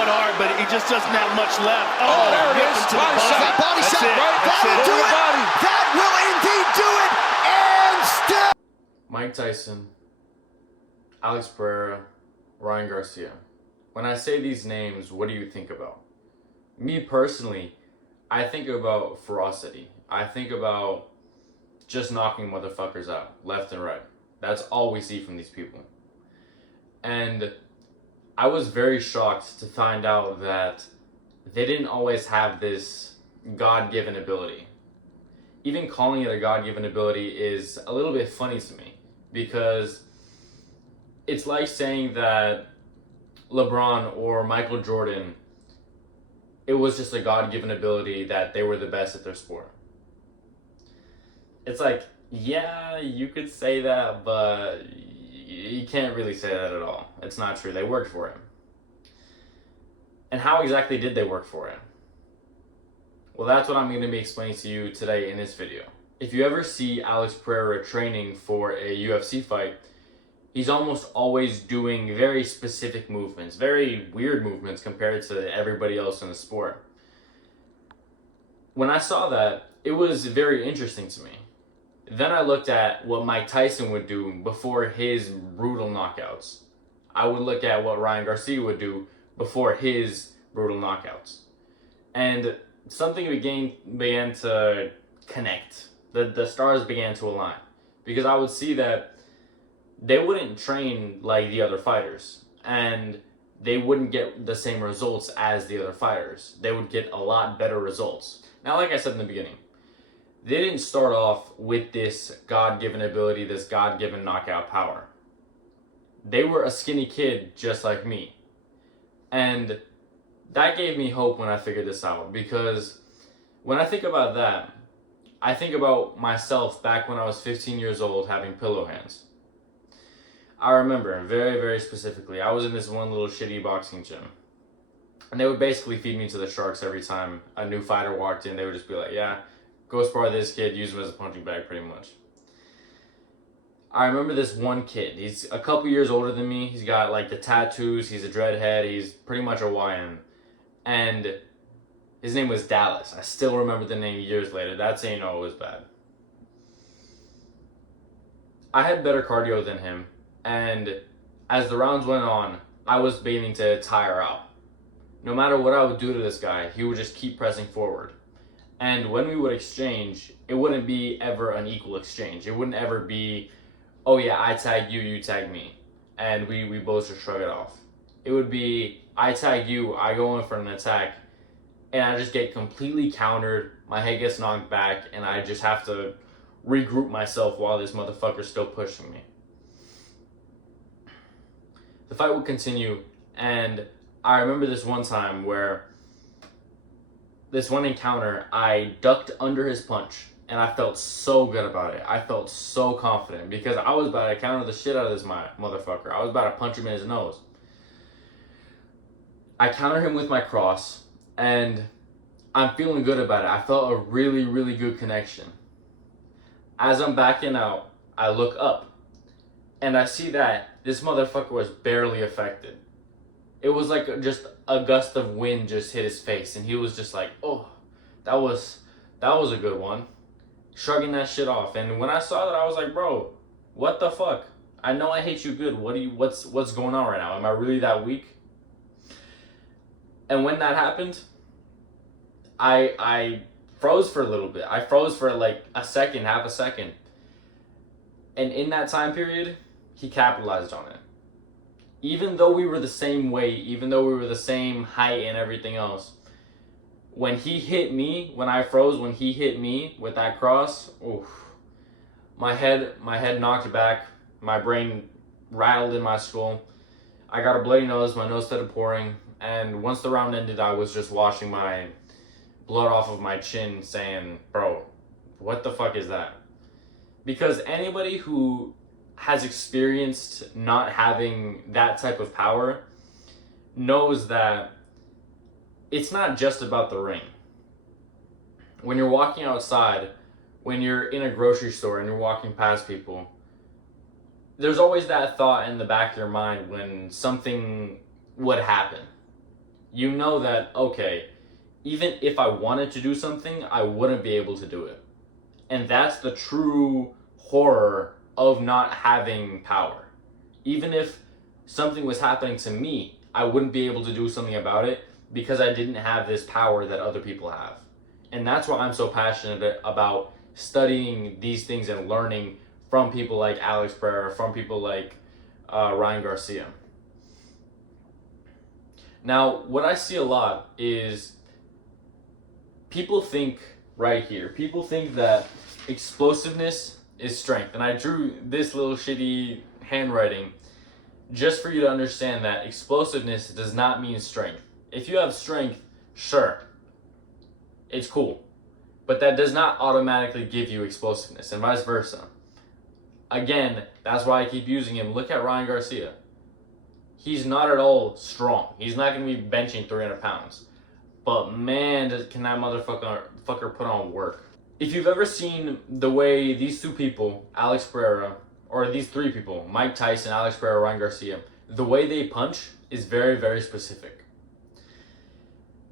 what art, but he just doesn't have much left. Oh, there it rip is. him to the Body body. shot. Body That's shot. it. Right. That's That'll it. do it. Body. That will indeed do it. And still. Mike Tyson, Alex Pereira, Ryan Garcia. When I say these names, what do you think about? Me personally, I think about ferocity. I think about just knocking motherfuckers out, left and right. That's all we see from these people. And I was very shocked to find out that they didn't always have this God-given ability. Even calling it a God-given ability is a little bit funny to me, because it's like saying that LeBron or Michael Jordan, it was just a God-given ability that they were the best at their sport. It's like, yeah, you could say that, but you can't really say that at all. It's not true. They worked for it. And how exactly did they work for it? Well, that's what I'm going to be explaining to you today in this video. If you ever see Alex Pereira training for a UFC fight, he's almost always doing very specific movements, very weird movements compared to everybody else in the sport. When I saw that, it was very interesting to me. Then I looked at what Mike Tyson would do before his brutal knockouts. I would look at what Ryan Garcia would do before his brutal knockouts. And something began to connect. The stars began to align. Because I would see that they wouldn't train like the other fighters. And they wouldn't get the same results as the other fighters. They would get a lot better results. Now, like I said in the beginning, they didn't start off with this God-given ability, this God-given knockout power. They were a skinny kid just like me. And that gave me hope when I figured this out, because when I think about that, I think about myself back when I was 15 years old having pillow hands. I remember very, very specifically, I was in this one little shitty boxing gym. And they would basically feed me to the sharks every time a new fighter walked in. They would just be like, yeah, go spar this kid, use him as a punching bag pretty much. I remember this one kid. He's a couple years older than me. He's got like the tattoos. He's a dreadhead. He's pretty much a YN. And his name was Dallas. I still remember the name years later. That's how you know it was bad. I had better cardio than him. And as the rounds went on, I was beginning to tire out. No matter what I would do to this guy, he would just keep pressing forward. And when we would exchange, it wouldn't be ever an equal exchange. It wouldn't ever be, oh yeah, I tag you, you tag me. And we both just shrug it off. It would be, I tag you, I go in for an attack, and I just get completely countered, my head gets knocked back, and I just have to regroup myself while this motherfucker's still pushing me. The fight would continue, and I remember this one time where this one encounter, I ducked under his punch, and I felt so good about it. I felt so confident because I was about to counter the shit out of this motherfucker. I was about to punch him in his nose. I counter him with my cross, and I'm feeling good about it. I felt a really, really good connection. As I'm backing out, I look up, and I see that this motherfucker was barely affected. It was like just a gust of wind just hit his face, and he was just like, oh, that was a good one. Shrugging that shit off. And when I saw that, I was like, bro, what the fuck? I know I hate you good. What's going on right now? Am I really that weak? And when that happened, I froze for a little bit. I froze for like a second, half a second. And in that time period, he capitalized on it. Even though we were the same weight, even though we were the same height and everything else, when he hit me, when I froze, when he hit me with that cross, oof, my head knocked back, my brain rattled in my skull. I got a bloody nose, my nose started pouring, and once the round ended, I was just washing my blood off of my chin saying, bro, what the fuck is that? Because anybody who has experienced not having that type of power knows that it's not just about the ring. When you're walking outside, when you're in a grocery store and you're walking past people, there's always that thought in the back of your mind when something would happen. You know that, okay, even if I wanted to do something, I wouldn't be able to do it. And that's the true horror of not having power. Even if something was happening to me, I wouldn't be able to do something about it because I didn't have this power that other people have. And that's why I'm so passionate about studying these things and learning from people like Alex Pereira, from people like Ryan Garcia. Now, what I see a lot is people think right here, people think that explosiveness is strength. And I drew this little shitty handwriting just for you to understand that explosiveness does not mean strength. If you have strength, sure, it's cool. But that does not automatically give you explosiveness, and vice versa. Again, that's why I keep using him. Look at Ryan Garcia. He's not at all strong. He's not going to be benching 300 pounds. But man, can that motherfucker put on work. If you've ever seen the way these two people, Alex Pereira, or these three people, Mike Tyson, Alex Pereira, Ryan Garcia, the way they punch is very, very specific.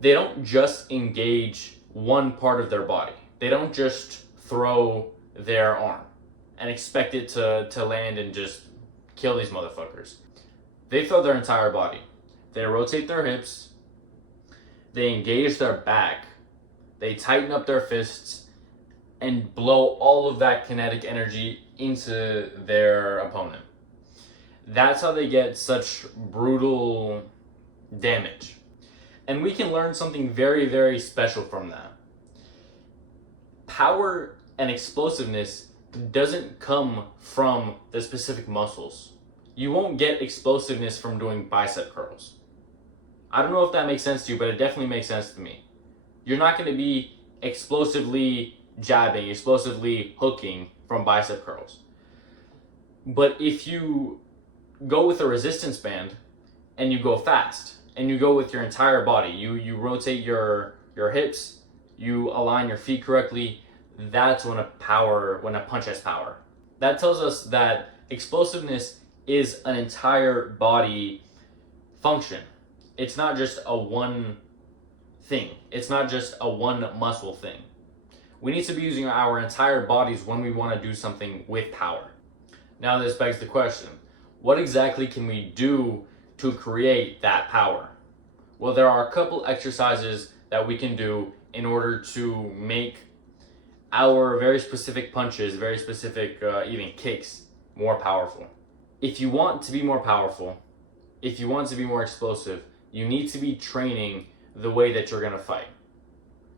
They don't just engage one part of their body. They don't just throw their arm and expect it to land and just kill these motherfuckers. They throw their entire body. They rotate their hips. They engage their back. They tighten up their fists and blow all of that kinetic energy into their opponent. That's how they get such brutal damage. And we can learn something very, very special from that. Power and explosiveness doesn't come from the specific muscles. You won't get explosiveness from doing bicep curls. I don't know if that makes sense to you, but it definitely makes sense to me. You're not going to be explosively jabbing, explosively hooking from bicep curls. But if you go with a resistance band and you go fast and you go with your entire body, you rotate your hips, you align your feet correctly, that's when a punch has power. That tells us that explosiveness is an entire body function. It's not just a one thing. It's not just a one muscle thing. We need to be using our entire bodies when we want to do something with power. Now this begs the question, what exactly can we do to create that power? Well, there are a couple exercises that we can do in order to make our very specific punches, very specific even kicks, more powerful. If you want to be more powerful, if you want to be more explosive, you need to be training the way that you're going to fight.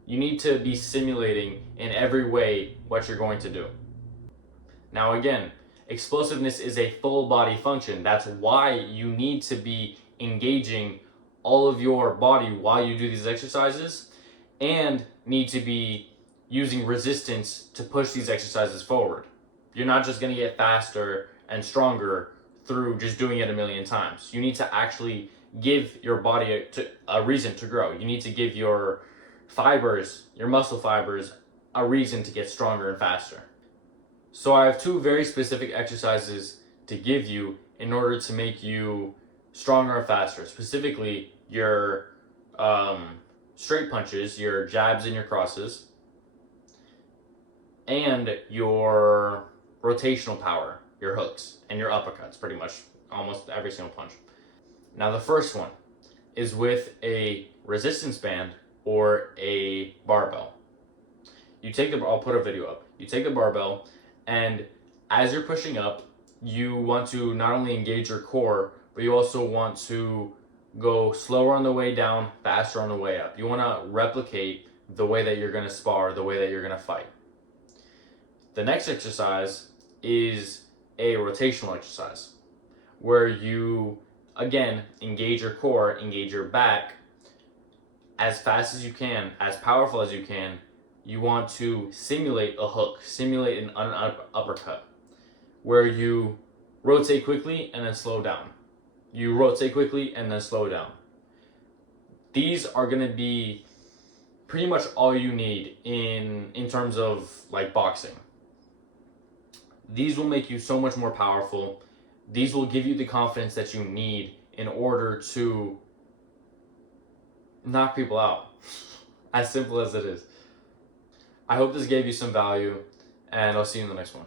You need to be simulating in every way what you're going to do. Now again, explosiveness is a full body function. That's why you need to be engaging all of your body while you do these exercises, and need to be using resistance to push these exercises forward. You're not just going to get faster and stronger through just doing it a million times. You need to actually give your body a reason to grow. You need to give your fibers, your muscle fibers, a reason to get stronger and faster. So I have two very specific exercises to give you in order to make you stronger and faster. Specifically, your straight punches, your jabs and your crosses, and your rotational power, your hooks and your uppercuts, pretty much almost every single punch. Now the first one is with a resistance band or a barbell. I'll put a video up. You take the barbell, and as you're pushing up, you want to not only engage your core, but you also want to go slower on the way down, faster on the way up. You want to replicate the way that you're going to spar, the way that you're going to fight. The next exercise is a rotational exercise where you, again, engage your core, engage your back as fast as you can, as powerful as you can. You want to simulate a hook, simulate an uppercut, where you rotate quickly and then slow down. You rotate quickly and then slow down. These are going to be pretty much all you need in terms of like boxing. These will make you so much more powerful. These will give you the confidence that you need in order to knock people out. As simple as it is. I hope this gave you some value, and I'll see you in the next one.